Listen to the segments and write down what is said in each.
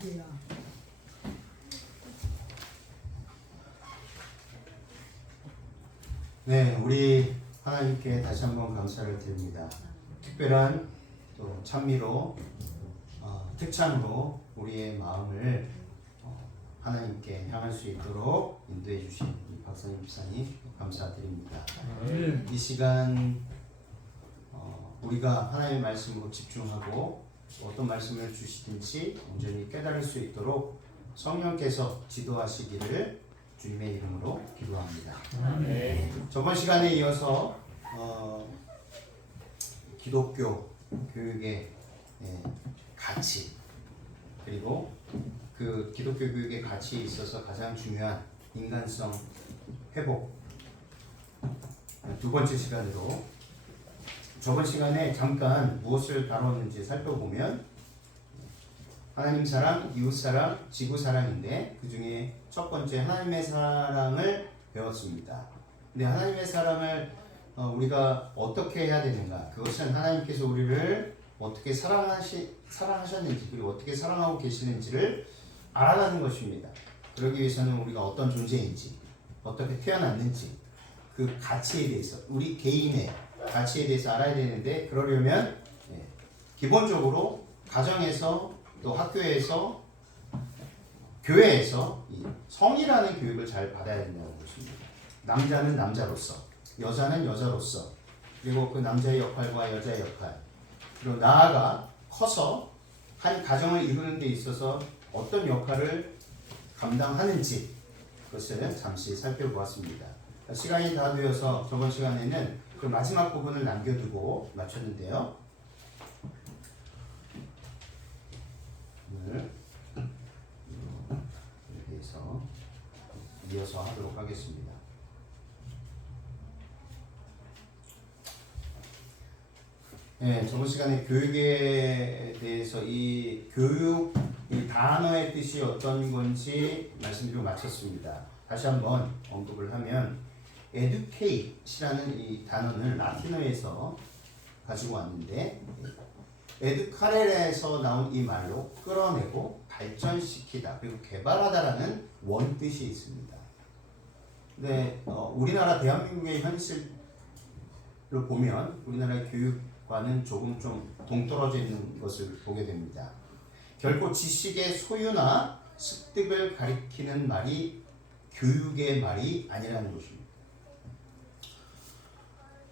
그래요. 네, 우리 하나님께 다시 한번 감사를 드립니다. 특별한 또 찬미로 특찬으로 우리의 마음을 하나님께 향할 수 있도록 인도해 주신 이 박사님 집사님 감사드립니다. 이 시간 우리가 하나님의 말씀으로 집중하고 어떤 말씀을 주시든지 온전히 깨달을 수 있도록 성령께서 지도하시기를 주님의 이름으로 기도합니다. 저번 시간에 이어서 기독교 교육의 가치, 그리고 그 기독교 교육의 가치에 있어서 가장 중요한 인간성 회복, 두 번째 시간으로 저번 시간에 잠깐 무엇을 다뤘는지 살펴보면 하나님 사랑, 이웃 사랑, 지구 사랑인데 그 중에 첫 번째 하나님의 사랑을 배웠습니다. 근데 하나님의 사랑을 우리가 어떻게 해야 되는가? 그것은 하나님께서 우리를 어떻게 사랑하셨는지 그리고 어떻게 사랑하고 계시는지를 알아가는 것입니다. 그러기 위해서는 우리가 어떤 존재인지, 어떻게 태어났는지 그 가치에 대해서, 우리 개인의 가치에 대해서 알아야 되는데, 그러려면 기본적으로 가정에서 또 학교에서 교회에서 이 성이라는 교육을 잘 받아야 된다는 것입니다. 남자는 남자로서, 여자는 여자로서, 그리고 그 남자의 역할과 여자의 역할, 그리고 나아가 커서 한 가정을 이루는 데 있어서 어떤 역할을 감당하는지, 그것을 잠시 살펴보았습니다. 시간이 다 되어서 저번 시간에는 그 마지막 부분을 남겨두고 마쳤는데요. 오늘 이렇게 해서 이어서 하도록 하겠습니다. 네, 저번 시간에 교육에 대해서 이 교육, 이 단어의 뜻이 어떤 건지 말씀드리고 마쳤습니다. 다시 한번 언급을 하면 educate이라는 이 단어는 라틴어에서 가지고 왔는데, 에드카렐에서 나온 이 말로 끌어내고 발전시키다 그리고 개발하다라는 원뜻이 있습니다. 근데 우리나라 대한민국의 현실을 보면 우리나라의 교육과는 조금 좀 동떨어져 있는 것을 보게 됩니다. 결코 지식의 소유나 습득을 가리키는 말이 교육의 말이 아니라는 것입니다.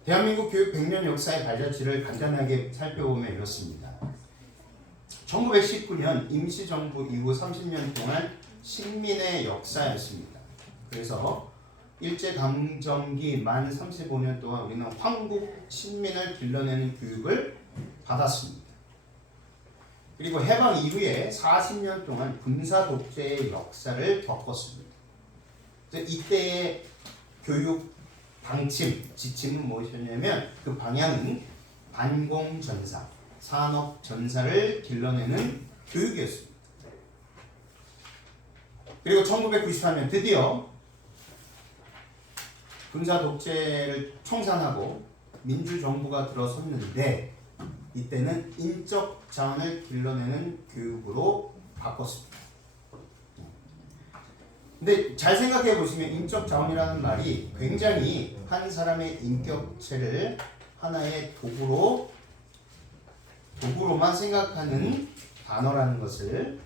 대한민국 교육 100년 역사의 발자취를 간단하게 살펴보면 이렇습니다. 1919년 임시정부 이후 30년 동안 식민의 역사였습니다. 그래서 일제강점기 만 35년 동안 우리는 황국 식민을 길러내는 교육을 받았습니다. 그리고 해방 이후에 40년 동안 군사 독재의 역사를 겪었습니다. 이때의 교육 방침, 지침은 무엇이었냐면 그 방향은 반공전사, 산업전사를 길러내는 교육이었습니다. 그리고 1993년 드디어 군사 독재를 청산하고 민주정부가 들어섰는데 이때는 인적 자원을 길러내는 교육으로 바꿨습니다. 근데 잘 생각해 보시면 인적 자원이라는 말이 굉장히 한 사람의 인격체를 하나의 도구로만 생각하는 단어라는 것을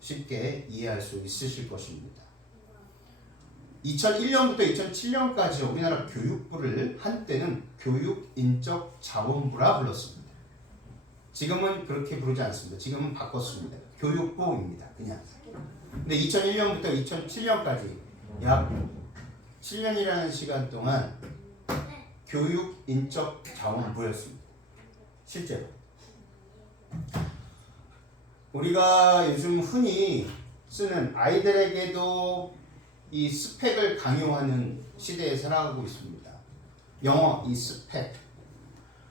쉽게 이해할 수 있으실 것입니다. 2001년부터 2007년까지 우리나라 교육부를 한때는 교육인적자원부라 불렀습니다. 지금은 그렇게 부르지 않습니다. 지금은 바꿨습니다. 교육부입니다. 그냥. 근데 2001년부터 2007년까지 약 7년이라는 시간 동안 교육인적자원부였습니다. 실제로. 우리가 요즘 흔히 쓰는 아이들에게도 이 스펙을 강요하는 시대에 살아가고 있습니다. 영어 이 스펙.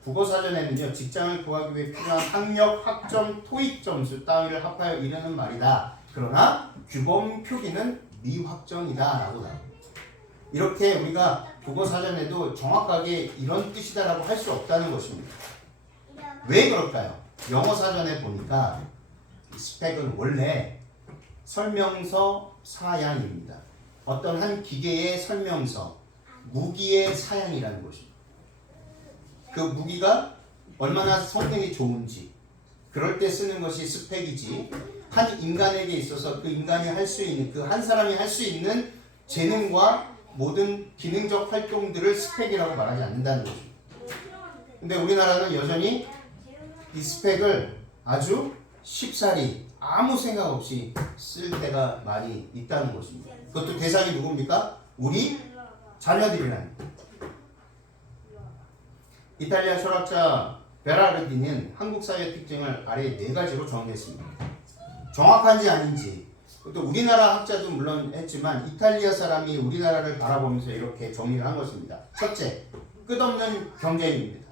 국어사전에는요, 직장을 구하기 위해 필요한 학력, 학점, 토익 점수 따위를 합하여 이르는 말이다. 그러나 규범 표기는 미확정이다 라고 나옵니다. 이렇게 우리가 국어사전에도 정확하게 이런 뜻이다라고 할 수 없다는 것입니다. 왜 그럴까요? 영어사전에 보니까 스펙은 원래 설명서 사양입니다. 어떤 한 기계의 설명서, 무기의 사양이라는 것입니다. 그 무기가 얼마나 성능이 좋은지 그럴 때 쓰는 것이 스펙이지, 한 인간에게 있어서 그 인간이 할 수 있는, 그 한 사람이 할 수 있는 재능과 모든 기능적 활동들을 스펙이라고 말하지 않는다는 것입니다. 근데 우리나라는 여전히 이 스펙을 아주 쉽사리 아무 생각 없이 쓸 때가 많이 있다는 것입니다. 그것도 대상이 누굽니까? 우리 자녀들이라는. 이탈리아 철학자 베라르디는 한국 사회의 특징을 아래 4가지로 정리했습니다. 정확한지 아닌지, 또 우리나라 학자도 물론 했지만 이탈리아 사람이 우리나라를 바라보면서 이렇게 정리를 한 것입니다. 첫째, 끝없는 경쟁입니다.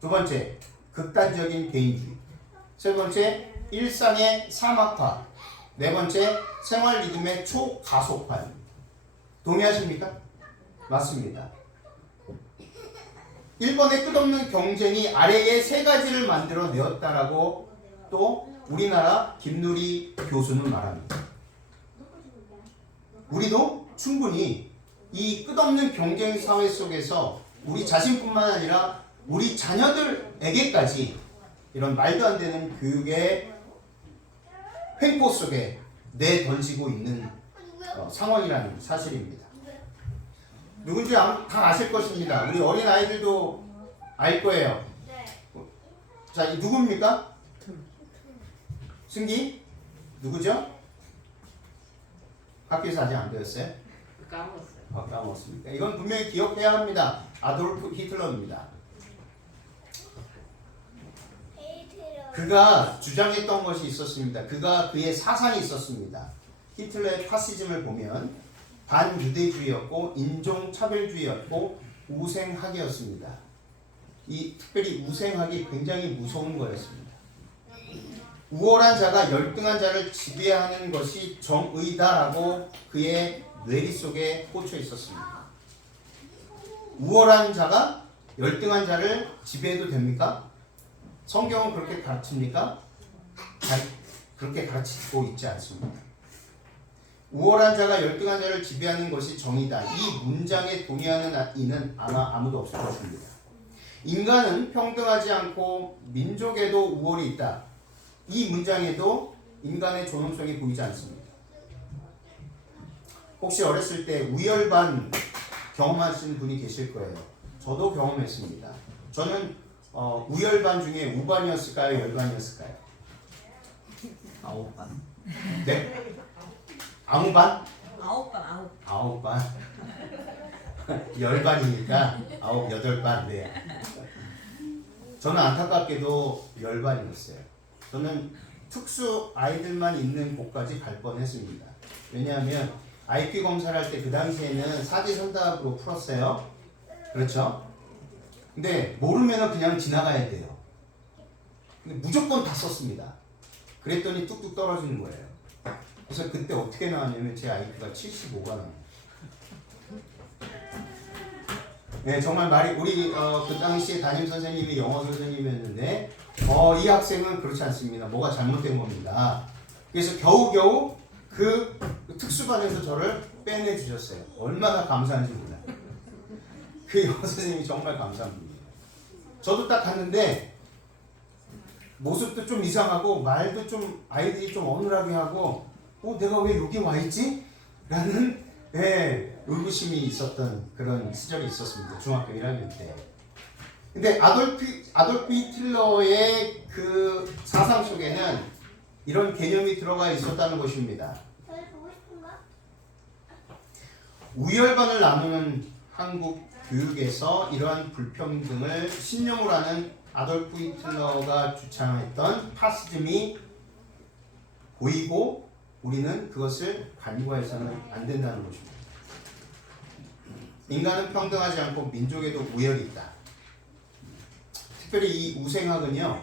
두 번째, 극단적인 개인주의. 세 번째, 일상의 사막화. 네 번째, 생활 리듬의 초가속화입니다. 동의하십니까? 맞습니다. 1번의 끝없는 경쟁이 아래의 3가지를 만들어 내었다라고 또 우리나라 김누리 교수는 말합니다. 우리도 충분히 이 끝없는 경쟁 사회 속에서 우리 자신뿐만 아니라 우리 자녀들에게까지 이런 말도 안 되는 교육의 횡포 속에 내던지고 있는 상황이라는 사실입니다. 누군지 다 아실 것입니다. 우리 어린 아이들도 알 거예요. 자, 이 누굽니까? 승기? 누구죠? 학교에서 아직 안 배웠어요? 까먹었어요. 까먹었습니까? 이건 분명히 기억해야 합니다. 아돌프 히틀러입니다. 그가 주장했던 것이 있었습니다. 그의 사상이 있었습니다. 히틀러의 파시즘을 보면 반유대주의였고 인종차별주의였고 우생학이었습니다. 이 특별히 우생학이 굉장히 무서운 거였습니다. 우월한 자가 열등한 자를 지배하는 것이 정의다라고 그의 뇌리 속에 꽂혀 있었습니다. 우월한 자가 열등한 자를 지배해도 됩니까? 성경은 그렇게 가르칩니까? 그렇게 가르치고 있지 않습니다. 우월한 자가 열등한 자를 지배하는 것이 정의다. 이 문장에 동의하는 이는 아마 아무도 없을 것입니다. 인간은 평등하지 않고 민족에도 우월이 있다. 이 문장에도 인간의 존엄성이 보이지 않습니다. 혹시 어렸을 때 우열반 경험하신 분이 계실 거예요. 저도 경험했습니다. 저는 우열반 중에 우반이었을까요? 열반이었을까요? 아홉반. 네? 아무반? 아홉반. 9반? 10반이니까 8반. 네. 저는 안타깝게도 10반이었어요. 저는 특수 아이들만 있는 곳까지 갈 뻔했습니다. 왜냐하면 IQ 검사를 할 때 그 당시에는 사지선답으로 풀었어요. 그렇죠? 근데 모르면 그냥 지나가야 돼요. 근데 무조건 다 썼습니다. 그랬더니 뚝뚝 떨어지는 거예요. 그래서 그때 어떻게 나왔냐면 제 IQ가 75가 나와요. 네, 정말 말이 우리 그 당시에 담임 선생님이 영어 선생님이었는데 이 학생은 그렇지 않습니다. 뭐가 잘못된 겁니다. 그래서 겨우겨우 그 특수반에서 저를 빼내 주셨어요. 얼마나 감사한지 몰라요. 그 영어 선생님이 정말 감사한 분이에요. 저도 딱 갔는데 모습도 좀 이상하고 말도 좀 아이들이 좀 어눌하게 하고 내가 왜 여기 와 있지? 라는 의구심이 있었던 그런 시절이 있었습니다. 중학교 1학년 때. 근데 아돌프 히틀러의 그 사상 속에는 이런 개념이 들어가 있었다는 것입니다. 우열반을 나누는 한국 교육에서 이러한 불평등을 신념으로 하는 아돌프 히틀러가 주창했던 파시즘이 보이고 우리는 그것을 간과해서는 안 된다는 것입니다. 인간은 평등하지 않고 민족에도 우열이 있다. 특별히 이 우생학은요,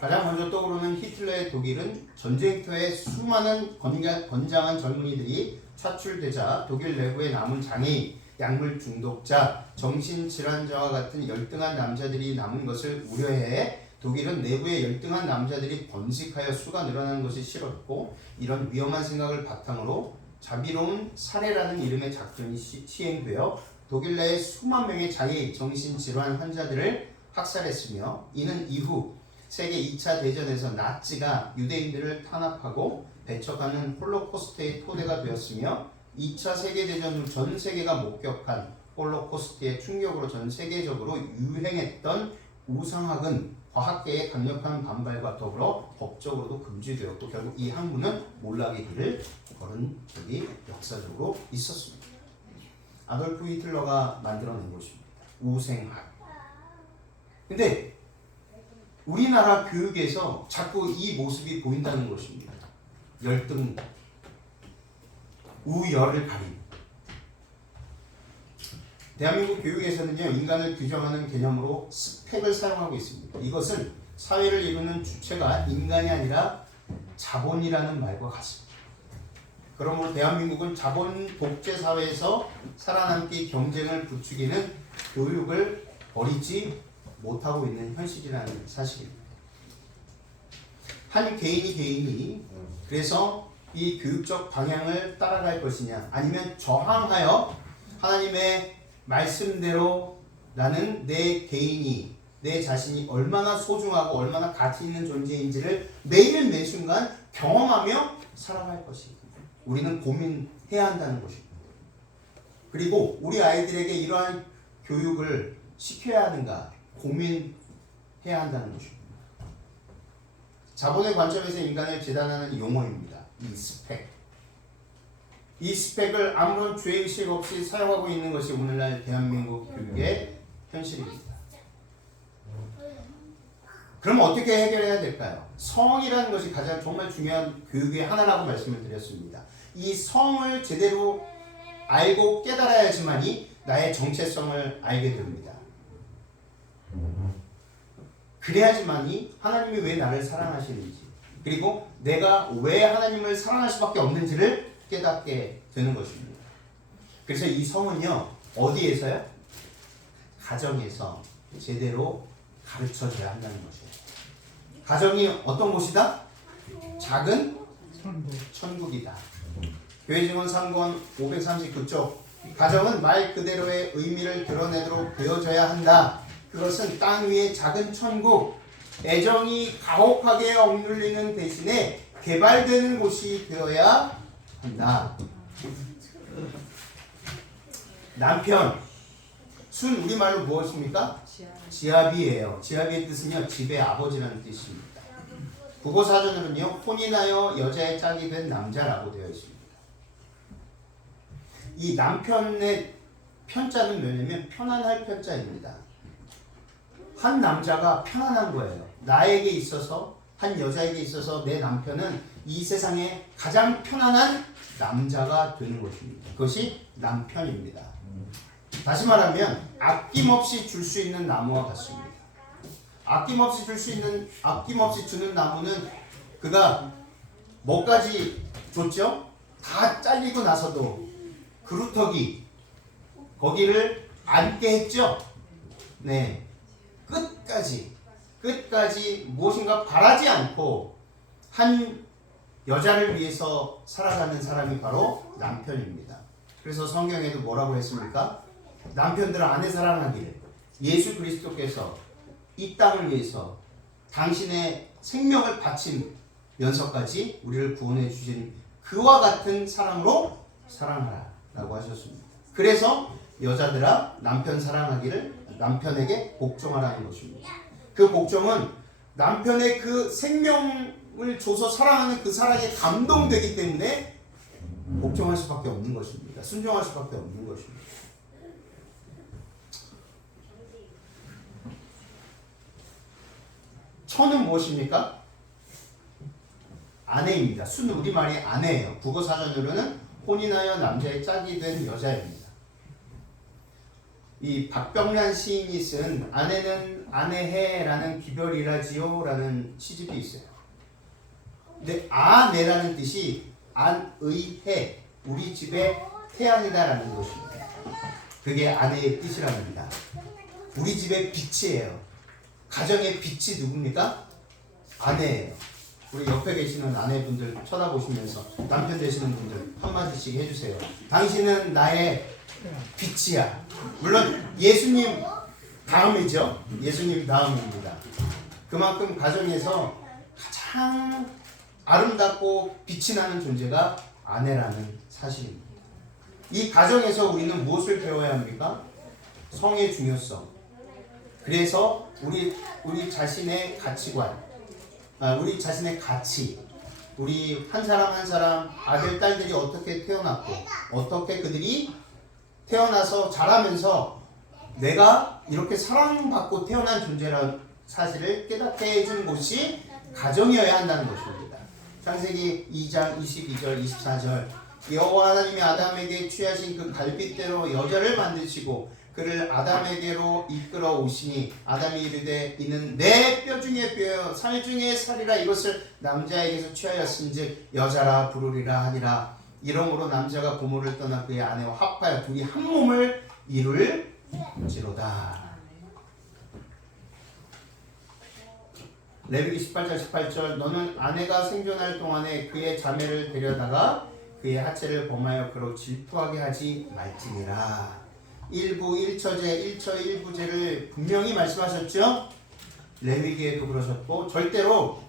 가장 먼저 떠오르는 히틀러의 독일은 전쟁터에 수많은 건장한 젊은이들이 차출되자 독일 내부에 남은 장애인, 약물 중독자, 정신질환자와 같은 열등한 남자들이 남은 것을 우려해 독일은 내부에 열등한 남자들이 번식하여 수가 늘어나는 것이 싫었고 이런 위험한 생각을 바탕으로 자비로운 살해라는 이름의 작전이 시행되어 독일 내에 수만 명의 장애 정신질환 환자들을 학살했으며 이는 이후 세계 2차 대전에서 나치가 유대인들을 탄압하고 배척하는 홀로코스트의 토대가 되었으며 2차 세계대전 후 전 세계가 목격한 홀로코스트의 충격으로 전 세계적으로 유행했던 우상학은 과학계의 강력한 반발과 더불어 법적으로도 금지되었고 결국 이 학문은 몰락의 길을 걸은 적이 역사적으로 있었습니다. 아돌프 히틀러가 만들어낸 것입니다. 우생학. 근데 우리나라 교육에서 자꾸 이 모습이 보인다는 것입니다. 열등, 우열을 가림. 대한민국 교육에서는요, 인간을 규정하는 개념으로 스펙을 사용하고 있습니다. 이것은 사회를 이루는 주체가 인간이 아니라 자본이라는 말과 같습니다. 그러므로 대한민국은 자본 독재 사회에서 살아남기 경쟁을 부추기는 교육을 버리지 못하고 있는 현실이라는 사실입니다. 한 개인이 그래서 이 교육적 방향을 따라갈 것이냐 아니면 저항하여 하나님의 말씀대로 나는 내 개인이 내 자신이 얼마나 소중하고 얼마나 가치 있는 존재인지를 매일 매순간 경험하며 살아갈 것입니다. 우리는 고민해야 한다는 것입니다. 그리고 우리 아이들에게 이러한 교육을 시켜야 하는가 고민해야 한다는 것입니다. 자본의 관점에서 인간을 재단하는 용어입니다. 이 스펙. 이 스펙을 아무런 죄의식 없이 사용하고 있는 것이 오늘날 대한민국 교육의 현실입니다. 그럼 어떻게 해결해야 될까요? 성이라는 것이 가장 정말 중요한 교육의 하나라고 말씀을 드렸습니다. 이 성을 제대로 알고 깨달아야지만이 나의 정체성을 알게 됩니다. 그래야지만이 하나님이 왜 나를 사랑하시는지 그리고 내가 왜 하나님을 사랑할 수밖에 없는지를 깨닫게 되는 것입니다. 그래서 이 성은요 어디에서요? 가정에서 제대로 가르쳐줘야 한다는 것이에요. 가정이 어떤 곳이다? 작은 천국이다. 교회 증언 3권 539쪽 가정은 말 그대로의 의미를 드러내도록 되어져야 한다. 그것은 땅 위의 작은 천국, 애정이 가혹하게 억눌리는 대신에 개발되는 곳이 되어야 한다. 남편, 순 우리말로 무엇입니까? 지아비예요. 지아비의 뜻은요 집의 아버지라는 뜻입니다. 국어사전으로는요 혼인하여 여자의 짝이 된 남자라고 되어 있습니다. 이 남편의 편자는 뭐냐면 편안할 편자입니다. 한 남자가 편안한 거예요. 나에게 있어서 한 여자에게 있어서 내 남편은 이 세상에 가장 편안한 남자가 되는 것입니다. 그것이 남편입니다. 다시 말하면 아낌없이 줄 수 있는 나무와 같습니다. 아낌없이 주는 나무는 그가 뭐까지 줬죠? 다 잘리고 나서도 그루터기 거기를 앉게 했죠. 네, 끝까지 무엇인가 바라지 않고 한 여자를 위해서 살아가는 사람이 바로 남편입니다. 그래서 성경에도 뭐라고 했습니까? 남편들은 아내 사랑하기를 예수 그리스도께서 이 땅을 위해서 당신의 생명을 바치면서까지 우리를 구원해 주신 그와 같은 사랑으로 사랑하라 라고 하셨습니다. 그래서 여자들아 남편 사랑하기를 남편에게 복종하라는 것입니다. 그 복종은 남편의 그 생명을 줘서 사랑하는 그 사랑에 감동되기 때문에 복종할 수밖에 없는 것입니다. 순종할 수밖에 없는 것입니다. 처는 무엇입니까? 아내입니다. 순 우리말이 아내예요. 국어사전으로는 혼인하여 남자의 짝이 된 여자입니다. 이 박병란 시인이 쓴 아내는 아내해라는 기별이라지요 라는 시집이 있어요. 근데 아내라는 뜻이 안의해, 우리 집의 태양이다 라는 것입니다. 그게 아내의 뜻이랍니다. 우리 집의 빛이에요. 가정의 빛이 누굽니까? 아내예요. 우리 옆에 계시는 아내분들 쳐다보시면서 남편 되시는 분들 한마디씩 해주세요. 당신은 나의 빛이야. 물론 예수님 다음이죠. 예수님 다음입니다. 그만큼 가정에서 가장 아름답고 빛이 나는 존재가 아내라는 사실입니다. 이 가정에서 우리는 무엇을 배워야 합니까? 성의 중요성. 그래서 우리 자신의 가치관, 우리 자신의 가치, 우리 한 사람 한 사람 아들 딸들이 어떻게 태어났고 어떻게 그들이 태어나서 자라면서 내가 이렇게 사랑받고 태어난 존재라는 사실을 깨닫게 해준 곳이 가정이어야 한다는 것입니다. 창세기 2장 22절 24절 여호와 하나님이 아담에게 취하신 그 갈빗대로 여자를 만드시고 그를 아담에게로 이끌어 오시니 아담이 이르되 이는 내 뼈 중에 뼈요 살 중에 살이라 이것을 남자에게서 취하였은즉 여자라 부르리라 하니라. 이러므로 남자가 부모를 떠나 그의 아내와 합하여 둘이 한 몸을 이룰지로다. 레위기 18절 18절 너는 아내가 생존할 동안에 그의 자매를 데려다가 그의 하체를 범하여 그로 질투하게 하지 말지니라. 일부 1처제 1처 1부제를 분명히 말씀하셨죠. 레위기에도 그러셨고 절대로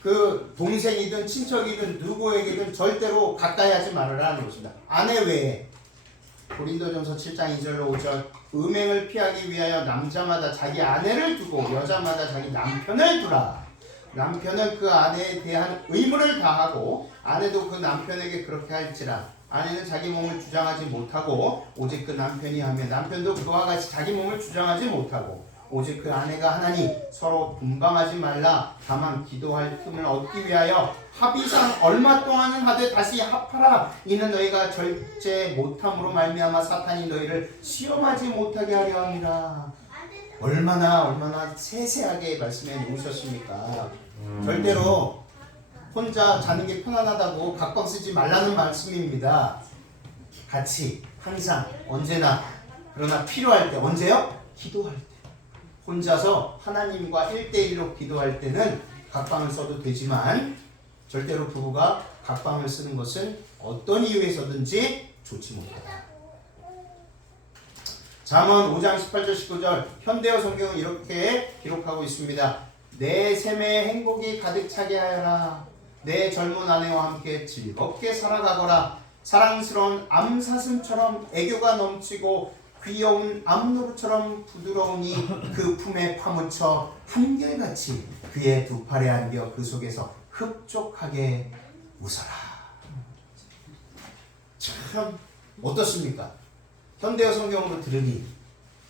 그 동생이든 친척이든 누구에게든 절대로 가까이 하지 말으라는 것입니다. 아내 외에 고린도전서 7장 2절로 5절 음행을 피하기 위하여 남자마다 자기 아내를 두고 여자마다 자기 남편을 두라. 남편은 그 아내에 대한 의무를 다하고 아내도 그 남편에게 그렇게 할지라. 아내는 자기 몸을 주장하지 못하고 오직 그 남편이 하며 남편도 그와 같이 자기 몸을 주장하지 못하고 오직 그 아내가 하나니 서로 분방하지 말라. 다만 기도할 틈을 얻기 위하여 합의상 얼마 동안은 하되 다시 합하라. 이는 너희가 절제 못함으로 말미암아 사탄이 너희를 시험하지 못하게 하려 함이라. 얼마나 세세하게 말씀해 놓으셨습니까? 절대로 혼자 자는 게 편안하다고 각방 쓰지 말라는 말씀입니다. 같이 항상 언제나 그러나 필요할 때 언제요? 기도할 때. 혼자서 하나님과 1대1로 기도할 때는 각방을 써도 되지만 절대로 부부가 각방을 쓰는 것은 어떤 이유에서든지 좋지 못하다. 잠언 5장 18절 19절 현대어 성경은 이렇게 기록하고 있습니다. 내 샘에 행복이 가득 차게 하여라. 내 젊은 아내와 함께 즐겁게 살아가거라. 사랑스러운 암사슴처럼 애교가 넘치고 귀여운 암노루처럼 부드러우니 그 품에 파묻혀 한결같이 그의 두 팔에 안겨 그 속에서 흡족하게 웃어라. 참 어떻습니까? 현대어 성경으로 들으니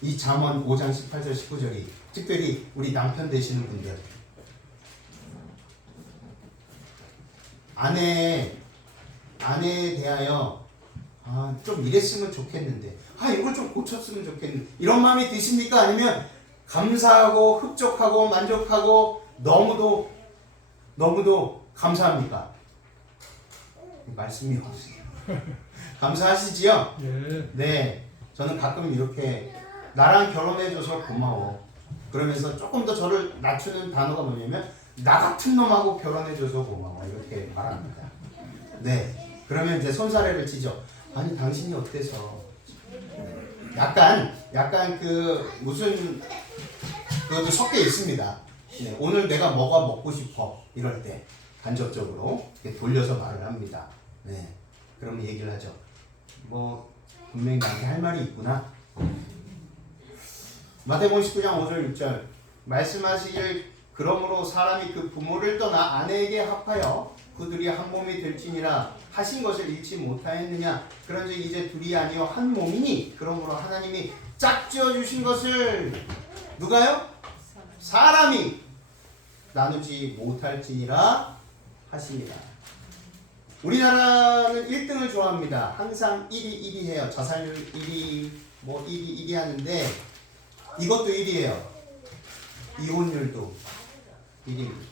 이 잠언 5장 18절 19절이 특별히 우리 남편 되시는 분들 아내에 대하여 좀 이랬으면 좋겠는데 이걸 좀 고쳤으면 좋겠는데 이런 마음이 드십니까? 아니면 감사하고 흡족하고 만족하고 너무도 감사합니까? 말씀이 없어요. 감사하시지요? 네. 저는 가끔 이렇게 나랑 결혼해줘서 고마워. 그러면서 조금 더 저를 낮추는 단어가 뭐냐면 나 같은 놈하고 결혼해줘서 고마워. 이렇게 말합니다. 네. 그러면 이제 손사래를 치죠. 아니 당신이 어때서? 약간 그 무슨 그것도 섞여 있습니다. 네. 오늘 내가 뭐가 먹고 싶어 이럴 때 간접적으로 이렇게 돌려서 말을 합니다. 네. 그러면 얘기를 하죠. 뭐 분명히 나한테 할 말이 있구나. 마태복음 19장 5절 6절 말씀하시길 그러므로 사람이 그 부모를 떠나 아내에게 합하여 그들이 한 몸이 될지니라 하신 것을 잃지 못하였느냐. 그런즉 이제 둘이 아니요 한 몸이니 그러므로 하나님이 짝지어 주신 것을 누가요? 사람이 나누지 못할지니라 하십니다. 우리나라는 1등을 좋아합니다. 항상 1위 해요. 자살률 1위, 1위 하는데 이것도 1위예요. 이혼율도 1위입니다.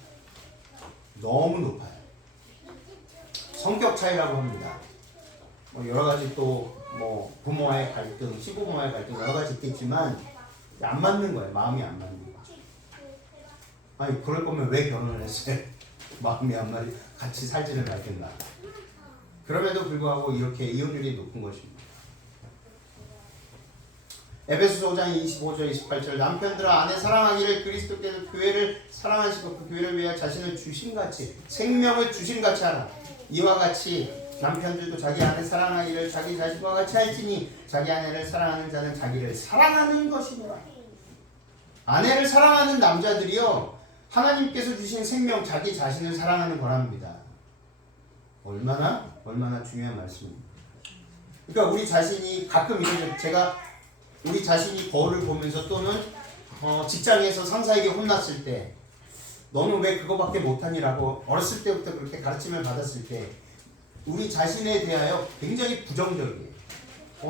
너무 높아요. 성격 차이라고 합니다. 여러 가지 또 부모와의 갈등, 시부모와의 갈등 여러 가지 있겠지만 안 맞는 거예요. 마음이 안 맞는 거죠. 아니 그럴 거면 왜 결혼을 했어요? 마음이 한 마리 같이 살지를 말겠나. 그럼에도 불구하고 이렇게 이혼율이 높은 것입니다. 에베소서 5장 25절 28절 남편들아 아내 사랑하기를 그리스도께서 교회를 사랑하시고 그 교회를 위하여 자신을 주신같이 생명을 주신같이 하라. 이와 같이 남편들도 자기 아내 사랑하기를 자기 자신과 같이 할지니 자기 아내를 사랑하는 자는 자기를 사랑하는 것이니라. 아내를 사랑하는 남자들이요 하나님께서 주신 생명 자기 자신을 사랑하는 거랍니다. 얼마나 중요한 말씀입니다. 그러니까 우리 자신이 가끔 이런 제가 우리 자신이 거울을 보면서 또는 직장에서 상사에게 혼났을 때 너는 왜 그거밖에 못하니라고 어렸을 때부터 그렇게 가르침을 받았을 때 우리 자신에 대하여 굉장히 부정적이에요.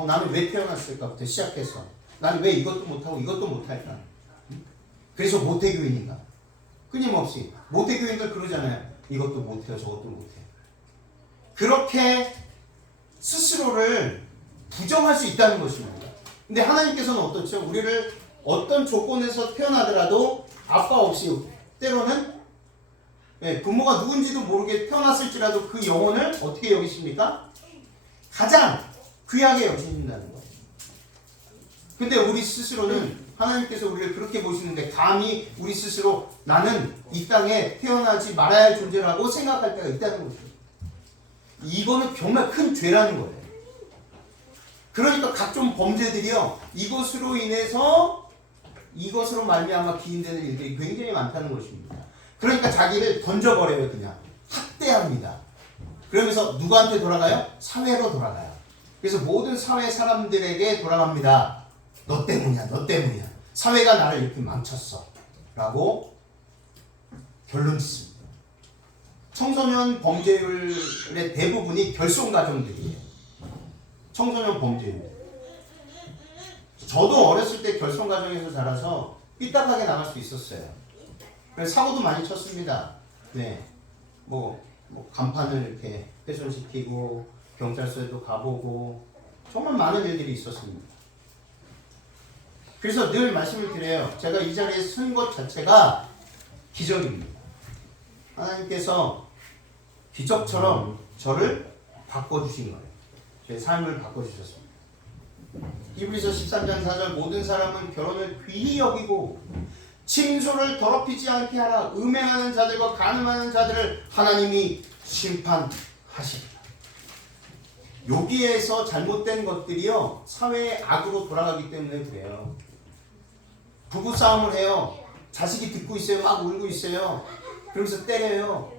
나는 왜 태어났을까부터 시작해서 나는 왜 이것도 못하고 이것도 못할까? 그래서 모태교인인가? 끊임없이 모태교인들 그러잖아요. 이것도 못해요 저것도 못해요. 그렇게 스스로를 부정할 수 있다는 것입니다. 근데 하나님께서는 어떻죠? 우리를 어떤 조건에서 태어나더라도 아빠 없이 때로는 부모가 누군지도 모르게 태어났을지라도 그 영혼을 어떻게 여기십니까? 가장 귀하게 여기신다는 거예요. 근데 우리 스스로는 하나님께서 우리를 그렇게 보시는데 감히 우리 스스로 나는 이 땅에 태어나지 말아야 할 존재라고 생각할 때가 있다는 거죠. 이거는 정말 큰 죄라는 거예요. 그러니까 각종 범죄들이요 이것으로 인해서 이것으로 말미암아 기인되는 일들이 굉장히 많다는 것입니다. 그러니까 자기를 던져버려요. 그냥 학대합니다. 그러면서 누구한테 돌아가요? 사회로 돌아가요. 그래서 모든 사회 사람들에게 돌아갑니다. 너 때문이야 너 때문이야 사회가 나를 이렇게 망쳤어 라고 결론 짓습니다. 청소년 범죄율의 대부분이 결손가정들이에요. 청소년 범죄율. 저도 어렸을 때 결손가정에서 자라서 삐딱하게 나갈 수 있었어요. 그래서 사고도 많이 쳤습니다. 네, 뭐 간판을 이렇게 훼손시키고 경찰서에도 가보고 정말 많은 일들이 있었습니다. 그래서 늘 말씀을 드려요. 제가 이 자리에 선 것 자체가 기적입니다. 하나님께서 기적처럼 저를 바꿔주신 거예요. 제 삶을 바꿔주셨습니다. 히브리서 13장 4절 모든 사람은 결혼을 귀히 여기고 침소를 더럽히지 않게 하라. 음행하는 자들과 간음하는 자들을 하나님이 심판하십니다. 여기에서 잘못된 것들이요 사회의 악으로 돌아가기 때문에 그래요. 부부싸움을 해요. 자식이 듣고 있어요. 막 울고 있어요. 그러면서 때려요.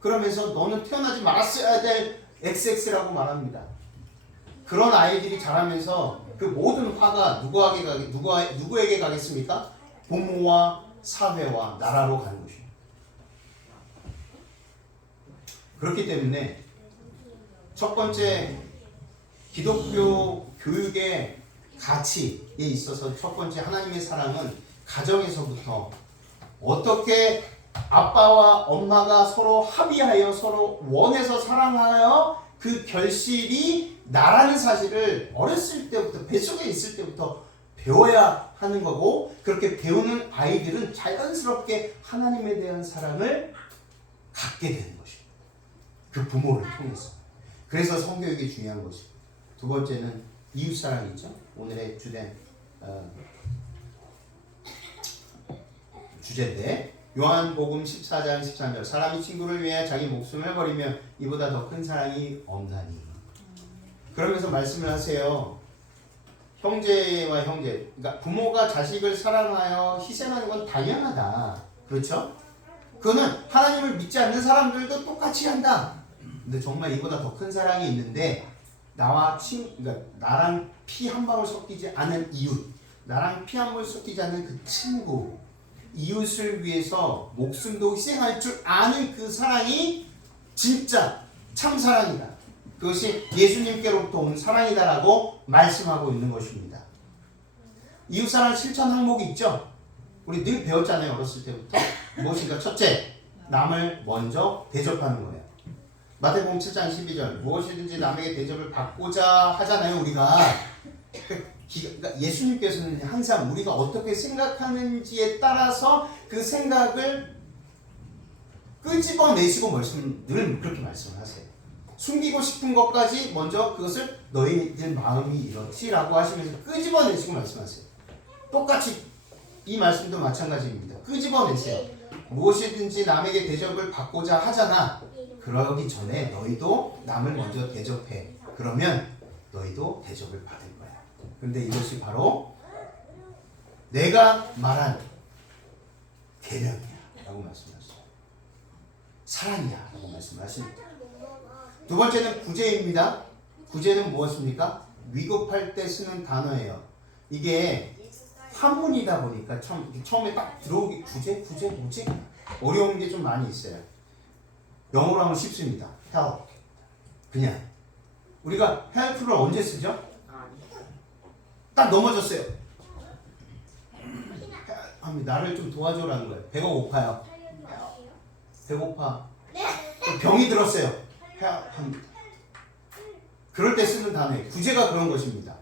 그러면서 너는 태어나지 말았어야 될 XX라고 말합니다. 그런 아이들이 자라면서 그 모든 화가 누구에게 가겠습니까? 부모와 사회와 나라로 가는 것입니다. 그렇기 때문에 첫 번째 기독교 교육의 가치에 있어서 첫 번째 하나님의 사랑은 가정에서부터 어떻게 아빠와 엄마가 서로 합의하여 서로 원해서 사랑하여 그 결실이 나라는 사실을 어렸을 때부터 뱃속에 있을 때부터 배워야 하는 거고 그렇게 배우는 아이들은 자연스럽게 하나님에 대한 사랑을 갖게 되는 것입니다. 그 부모를 통해서. 그래서 성교육이 중요한 것이고 두 번째는 이웃사랑이죠. 오늘의 주제인데 요한복음 14장 13절 사람이 친구를 위해 자기 목숨을 버리며 이보다 더 큰 사랑이 없나니. 그러면서 말씀을 하세요. 형제와 형제, 그러니까 부모가 자식을 사랑하여 희생하는 건 당연하다. 그렇죠? 그거는 하나님을 믿지 않는 사람들도 똑같이 한다. 근데 정말 이보다 더 큰 사랑이 있는데 그러니까 나랑 피 한 방울 섞이지 않은 이웃, 나랑 피 한 방울 섞이지 않는 그 친구, 이웃을 위해서 목숨도 희생할 줄 아는 그 사랑이 진짜 참 사랑이다. 그것이 예수님께로부터 온 사랑이다라고 말씀하고 있는 것입니다. 이웃사랑 실천 항목이 있죠. 우리 늘 배웠잖아요. 어렸을 때부터. 무엇인가? 첫째, 남을 먼저 대접하는 거예요. 마태복음 7장 12절 무엇이든지 남에게 대접을 받고자 하잖아요. 우리가. 그러니까 예수님께서는 항상 우리가 어떻게 생각하는지에 따라서 그 생각을 끄집어내시고 늘 그렇게 말씀을 하세요. 숨기고 싶은 것까지 먼저 그것을 너희들 마음이 이렇지라고 하시면서 끄집어내시고 말씀하세요. 똑같이 이 말씀도 마찬가지입니다. 끄집어내세요. 무엇이든지 남에게 대접을 받고자 하잖아. 그러기 전에 너희도 남을 먼저 대접해. 그러면 너희도 대접을 받을 거야. 근데 이것이 바로 내가 말한 계명이야 라고 말씀하셨어요. 사랑이야 라고 말씀하십니다. 두 번째는 구제입니다. 구제는 무엇입니까? 위급할 때 쓰는 단어예요. 이게 한문이다 보니까 처음에 딱 들어오기 구제 뭐지? 어려운 게 좀 많이 있어요. 영어로 하면 쉽습니다. help. 그냥 우리가 help를 언제 쓰죠? 딱 넘어졌어요. 나를 좀 도와줘라는 거예요. 배가 고파요. 배고파. 병이 들었어요. 그럴 때 쓰는 단어예요. 구제가 그런 것입니다.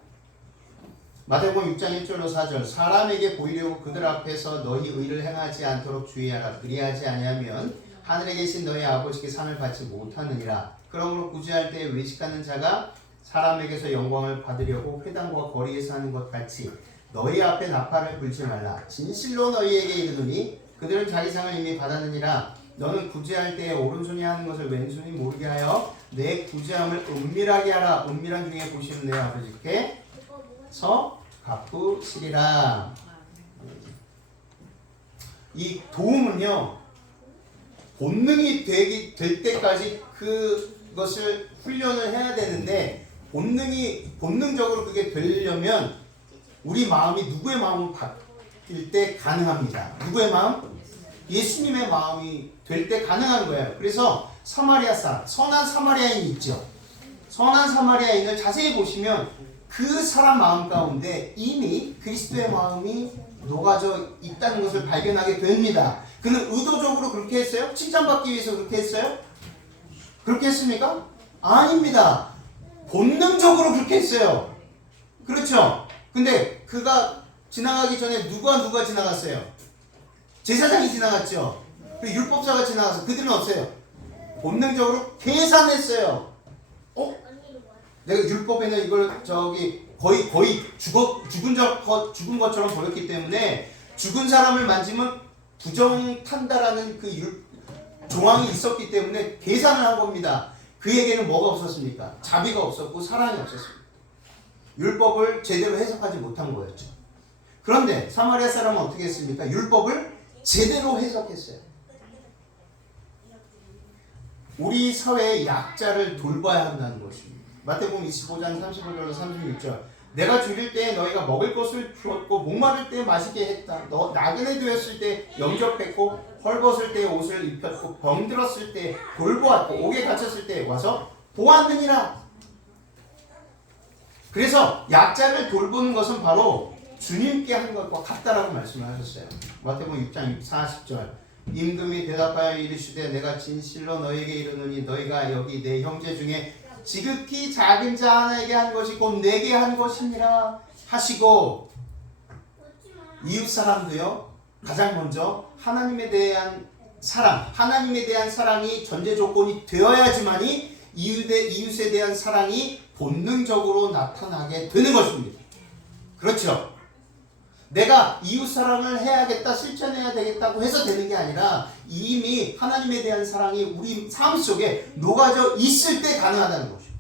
마태복음 6장 1절로 4절 사람에게 보이려고 그들 앞에서 너희 의를 행하지 않도록 주의하라. 그리하지 아니하면 하늘에 계신 너희 아버지께 상을 받지 못하느니라. 그러므로 구제할 때 외식하는 자가 사람에게서 영광을 받으려고 회당과 거리에서 하는 것 같이 너희 앞에 나팔을 불지 말라. 진실로 너희에게 이르노니 그들은 자기 상을 이미 받았느니라. 너는 구제할 때에 오른손이 하는 것을 왼손이 모르게 하여 내 구제함을 은밀하게 하라. 은밀한 중에 보시는 내 아버지께 서 갚으시리라. 이 도움은요 본능이 될 때까지 그것을 훈련을 해야 되는데 본능적으로 그게 되려면 우리 마음이 누구의 마음을 바뀔 때 가능합니다. 누구의 마음? 예수님의 마음이 될 때 가능한 거예요. 그래서 사마리아 사람, 선한 사마리아인이 있죠. 선한 사마리아인을 자세히 보시면 그 사람 마음 가운데 이미 그리스도의 마음이 녹아져 있다는 것을 발견하게 됩니다. 그는 의도적으로 그렇게 했어요? 칭찬받기 위해서 그렇게 했어요? 그렇게 했습니까? 아닙니다. 본능적으로 그렇게 했어요. 그렇죠? 근데 그가 지나가기 전에 누가 지나갔어요? 제사장이 지나갔죠. 그리고 율법사가 지나가서 그들은 없어요. 본능적으로 계산했어요. 내가 율법에는 이걸 거의 죽은 것처럼 보였기 때문에 죽은 사람을 만지면 부정탄다라는 그 조항이 있었기 때문에 계산을 한 겁니다. 그에게는 뭐가 없었습니까? 자비가 없었고 사랑이 없었습니다. 율법을 제대로 해석하지 못한 거였죠. 그런데 사마리아 사람은 어떻게 했습니까? 율법을 제대로 해석했어요. 우리 사회의 약자를 돌봐야 한다는 것입니다. 마태복음 25장 35절로 36절 내가 줄일 때 너희가 먹을 것을 주었고 목마를 때 마시게 했다. 너 나그네 되었을 때 영접했고 헐벗을 때 옷을 입혔고 병들었을 때 돌보았고 옥에 갇혔을 때 와서 보았느니라. 그래서 약자를 돌보는 것은 바로 주님께 한 것과 같다라고 말씀을 하셨어요. 마태복음 6장 40절 임금이 대답하여 이르시되 내가 진실로 너희에게 이르노니 너희가 여기 내 형제 중에 지극히 작은 자 하나에게 한 것이 곧 내게 한 것이니라 하시고 이웃 사람도요 가장 먼저 하나님에 대한 사랑이 전제 조건이 되어야지만이 이웃에 대한 사랑이 본능적으로 나타나게 되는 것입니다. 그렇죠? 내가 이웃 사랑을 해야겠다, 실천해야 되겠다고 해서 되는 게 아니라 이미 하나님에 대한 사랑이 우리 삶 속에 녹아져 있을 때 가능하다는 것이죠.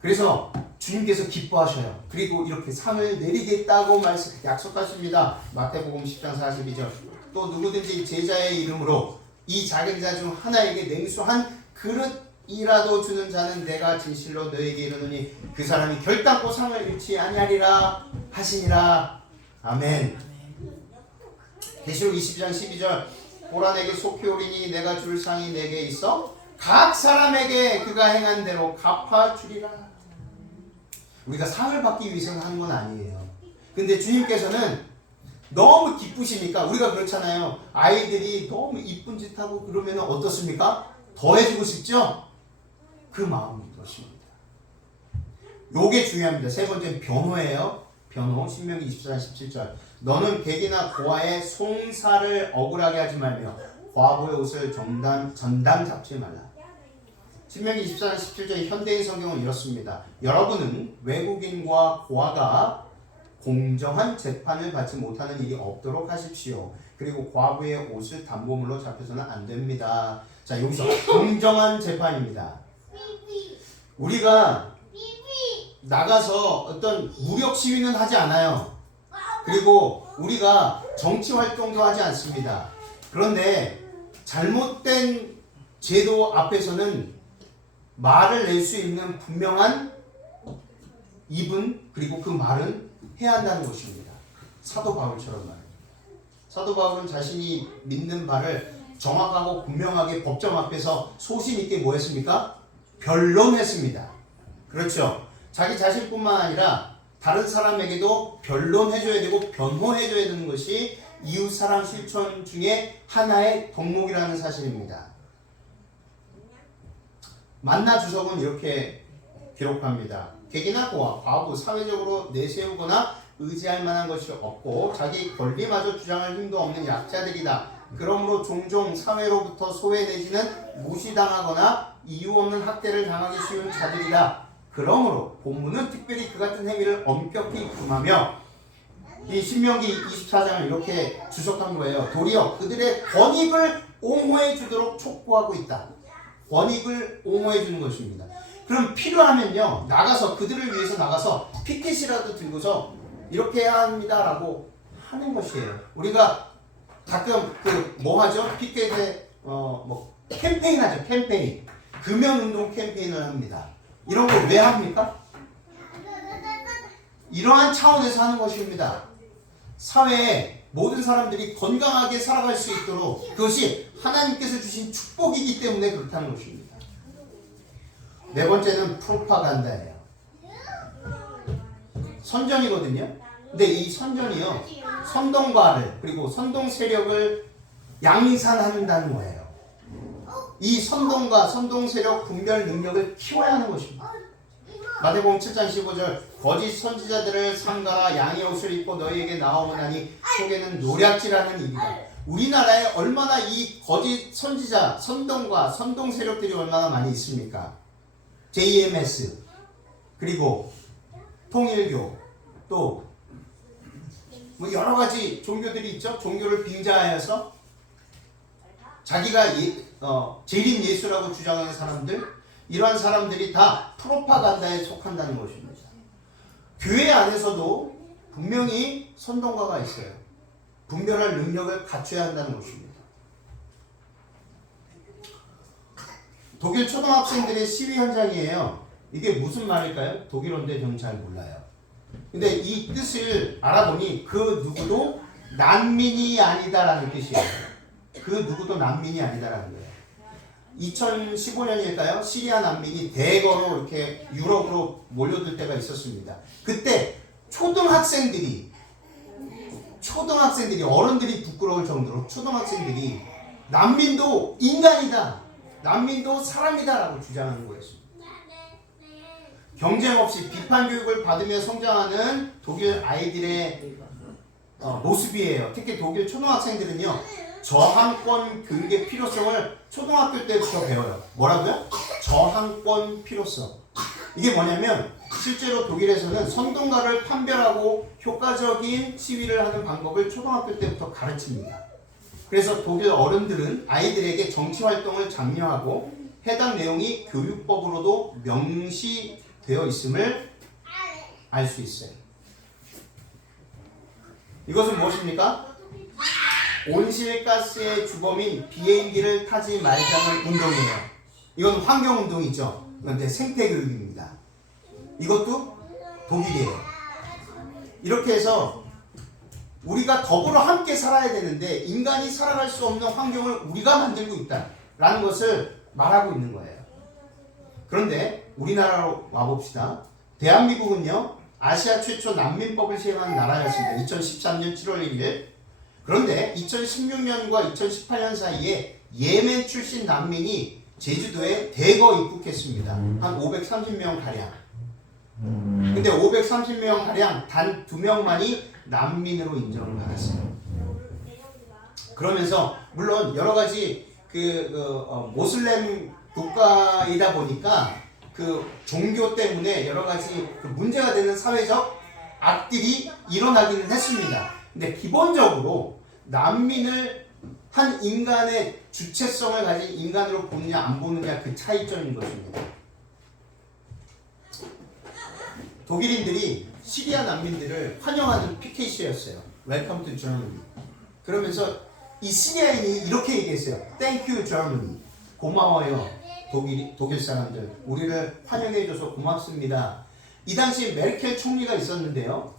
그래서 주님께서 기뻐하셔요. 그리고 이렇게 상을 내리겠다고 약속하십니다. 마태복음 10장 42절 또 누구든지 제자의 이름으로 이 작은 자 중 하나에게 냉수 한 그릇이라도 주는 자는 내가 진실로 너에게 이르노니 그 사람이 결단코 상을 잃지 아니하리라 하시니라. 아멘. 계시록 22장 12절 보라 내게 속히 오리니 내가 줄 상이 내게 있어 각 사람에게 그가 행한 대로 갚아주리라. 우리가 상을 받기 위해서 하는 건 아니에요. 근데 주님께서는 너무 기쁘시니까 우리가 그렇잖아요. 아이들이 너무 이쁜 짓 하고 그러면 어떻습니까? 더 해주고 싶죠? 그 마음이 그렇습니다. 요게 중요합니다. 세 번째는 변호예요. 변호. 신명기 24장 17절 너는 객이나 고아의 송사를 억울하게 하지 말며 과부의 옷을 전담 잡지 말라. 신명기 24장 17절 현대인 성경은 이렇습니다. 여러분은 외국인과 고아가 공정한 재판을 받지 못하는 일이 없도록 하십시오. 그리고 과부의 옷을 담보물로 잡혀서는 안 됩니다. 자, 여기서 공정한 재판입니다. 우리가 나가서 어떤 무력 시위는 하지 않아요. 그리고 우리가 정치 활동도 하지 않습니다. 그런데 잘못된 제도 앞에서는 말을 낼 수 있는 분명한 입은 그리고 그 말은 해야 한다는 것입니다. 사도 바울처럼 말입니다. 사도 바울은 자신이 믿는 바를 정확하고 분명하게 법정 앞에서 소신 있게 뭐 했습니까? 변론했습니다. 그렇죠. 자기 자신뿐만 아니라 다른 사람에게도 변론해줘야 되고 변호해줘야 되는 것이 이웃사랑 실천 중에 하나의 덕목이라는 사실입니다. 만나 주석은 이렇게 기록합니다. 객이나 고아, 과부, 사회적으로 내세우거나 의지할 만한 것이 없고 자기 권리마저 주장할 힘도 없는 약자들이다. 그러므로 종종 사회로부터 소외 내지는 무시당하거나 이유 없는 학대를 당하기 쉬운 자들이다. 그러므로 본문은 특별히 그 같은 행위를 엄격히 금하며 이 신명기 24장을 이렇게 주석한 거예요. 도리어 그들의 권익을 옹호해 주도록 촉구하고 있다. 권익을 옹호해 주는 것입니다. 그럼 필요하면요, 나가서 그들을 위해서 나가서 피켓이라도 들고서 이렇게 해야 합니다라고 하는 것이에요. 우리가 가끔 뭐 하죠? 피켓에 뭐 캠페인 하죠. 캠페인. 금연 운동 캠페인을 합니다. 이런 걸 왜 합니까? 이러한 차원에서 하는 것입니다. 사회에 모든 사람들이 건강하게 살아갈 수 있도록 그것이 하나님께서 주신 축복이기 때문에 그렇다는 것입니다. 네 번째는 프로파간다예요. 선전이거든요. 근데 이 선전이요, 선동과를 그리고 선동 세력을 양산한다는 거예요. 이 선동과 선동 세력 분별 능력을 키워야 하는 것입니다. 마태복음 7장 15절 거짓 선지자들을 삼가라. 양의 옷을 입고 너희에게 나오나니 속에는 노략질하는 입이다. 우리나라에 얼마나 이 거짓 선지자, 선동과 선동 세력들이 얼마나 많이 있습니까? JMS 그리고 통일교 또 뭐 여러 가지 종교들이 있죠. 종교를 빙자하여서 자기가 재림 예수라고 주장하는 사람들, 이러한 사람들이 다 프로파간다에 속한다는 것입니다. 교회 안에서도 분명히 선동가가 있어요. 분별할 능력을 갖춰야 한다는 것입니다. 독일 초등학생들의 시위 현장이에요. 이게 무슨 말일까요? 독일어인데 저는 잘 몰라요. 근데 이 뜻을 알아보니 그 누구도 난민이 아니다라는 뜻이에요. 그 누구도 난민이 아니다라는 거예요. 2015년일까요? 시리아 난민이 대거로 이렇게 유럽으로 몰려들 때가 있었습니다. 그때 초등학생들이 어른들이 부끄러울 정도로 초등학생들이 난민도 인간이다, 난민도 사람이다라고 주장하는 거였습니다. 경쟁 없이 비판 교육을 받으며 성장하는 독일 아이들의 모습이에요. 특히 독일 초등학생들은요, 저항권 교육의 필요성을 초등학교 때부터 배워요. 뭐라고요? 저항권 필요성. 이게 뭐냐면 실제로 독일에서는 선동가를 판별하고 효과적인 시위를 하는 방법을 초등학교 때부터 가르칩니다. 그래서 독일 어른들은 아이들에게 정치활동을 장려하고 해당 내용이 교육법으로도 명시되어 있음을 알 수 있어요. 이것은 무엇입니까? 온실가스의 주범인 비행기를 타지 말자는 운동이에요. 이건 환경운동이죠. 그런데 생태교육입니다. 이것도 독일이에요. 이렇게 해서 우리가 더불어 함께 살아야 되는데 인간이 살아갈 수 없는 환경을 우리가 만들고 있다라는 것을 말하고 있는 거예요. 그런데 우리나라로 와봅시다. 대한민국은요, 아시아 최초 난민법을 시행한 나라였습니다. 2013년 7월 1일. 그런데 2016년과 2018년 사이에 예멘 출신 난민이 제주도에 대거 입국했습니다. 한 530명 가량. 근데 530명 가량 단 2명만이 난민으로 인정을 받았어요. 그러면서 물론 여러 가지 모슬렘 국가이다 보니까 그 종교 때문에 여러 가지 그 문제가 되는 사회적 악들이 일어나기는 했습니다. 근데 기본적으로 난민을 한 인간의 주체성을 가진 인간으로 보느냐 안 보느냐 그 차이점인 것입니다. 독일인들이 시리아 난민들을 환영하는 피켓이었어요. Welcome to Germany. 그러면서 이 시리아인이 이렇게 얘기했어요. Thank you Germany. 고마워요. 독일 사람들. 우리를 환영해줘서 고맙습니다. 이 당시 메르켈 총리가 있었는데요.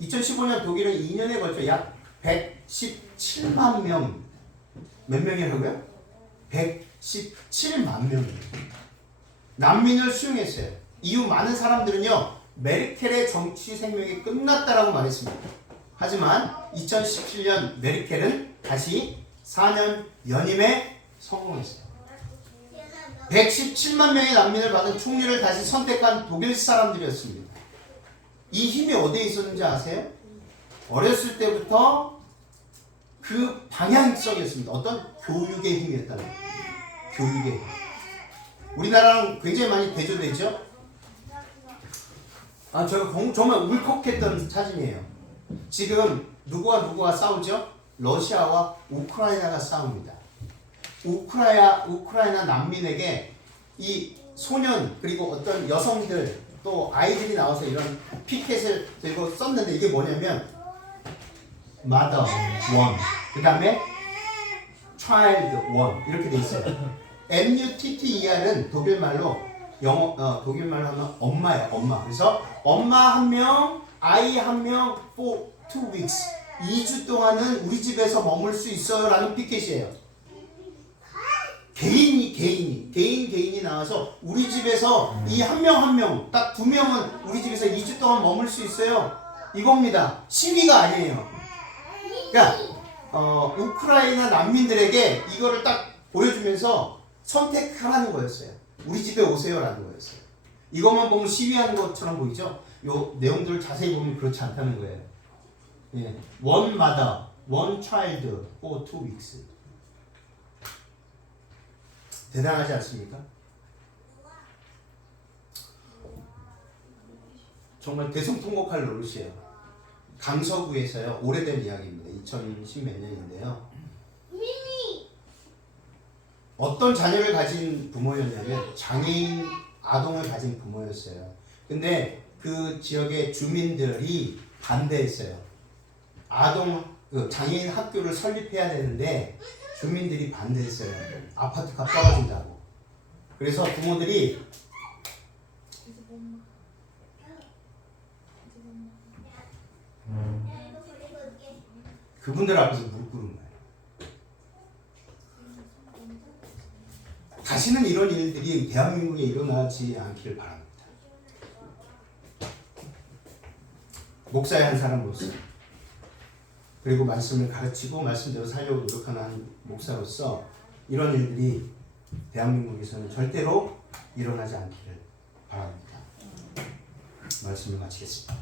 2015년 독일은 2년에 걸쳐 약 117만 명. 몇 명이라고요? 117만 명이에요. 난민을 수용했어요. 이후 많은 사람들은요. 메르켈의 정치 생명이 끝났다라고 말했습니다. 하지만 2017년 메르켈은 다시 4년 연임에 성공했어요. 117만 명의 난민을 받은 총리를 다시 선택한 독일 사람들이었습니다. 이 힘이 어디에 있었는지 아세요? 어렸을 때부터 그 방향성이었습니다. 어떤 교육의 힘이었다는 거예요. 교육의 힘. 우리나라랑 굉장히 많이 대조되죠? 제가 정말 울컥했던 사진이에요. 지금 누구와 싸우죠? 러시아와 우크라이나가 싸웁니다. 우크라이나 난민에게 이 소년 그리고 어떤 여성들 또 아이들이 나와서 이런 피켓을 들고 썼는데 이게 뭐냐면 mother one 그 다음에 child one 이렇게 돼 있어요. MUTTER은 독일말로 독일말로 하면 엄마예요. 엄마. 그래서 엄마 한 명, 아이 한 명 for 2 weeks 2주 동안은 우리 집에서 머물 수 있어요 라는 피켓이에요. 개인이 나와서 우리 집에서 이 한 명 딱 2명은 우리 집에서 2주 동안 머물 수 있어요. 이겁니다. 시위가 아니에요. 그러니까 우크라이나 난민들에게 이거를 딱 보여주면서 선택하라는 거였어요. 우리 집에 오세요라는 거였어요. 이것만 보면 시위하는 것처럼 보이죠? 요 내용들을 자세히 보면 그렇지 않다는 거예요. 예. One mother, one child for 2 weeks. 대단하지 않습니까? 정말 대성통곡할 노릇이에요. 강서구에서요. 오래된 이야기입니다. 2010 몇 년인데요. 어떤 자녀를 가진 부모였냐면 장애인 아동을 가진 부모였어요. 근데 그 지역의 주민들이 반대했어요. 장애인 학교를 설립해야 되는데 주민들이 반대했어요. 아파트값 떨어진다고. 그래서 부모들이 그분들 앞에서 무릎 꿇은 거예요. 다시는 이런 일들이 대한민국에 일어나지 않기를 바랍니다. 목사의 한 사람으로서 그리고 말씀을 가르치고 말씀대로 살려고 노력하는 목사로서 이런 일들이 대한민국에서는 절대로 일어나지 않기를 바랍니다. 말씀을 마치겠습니다.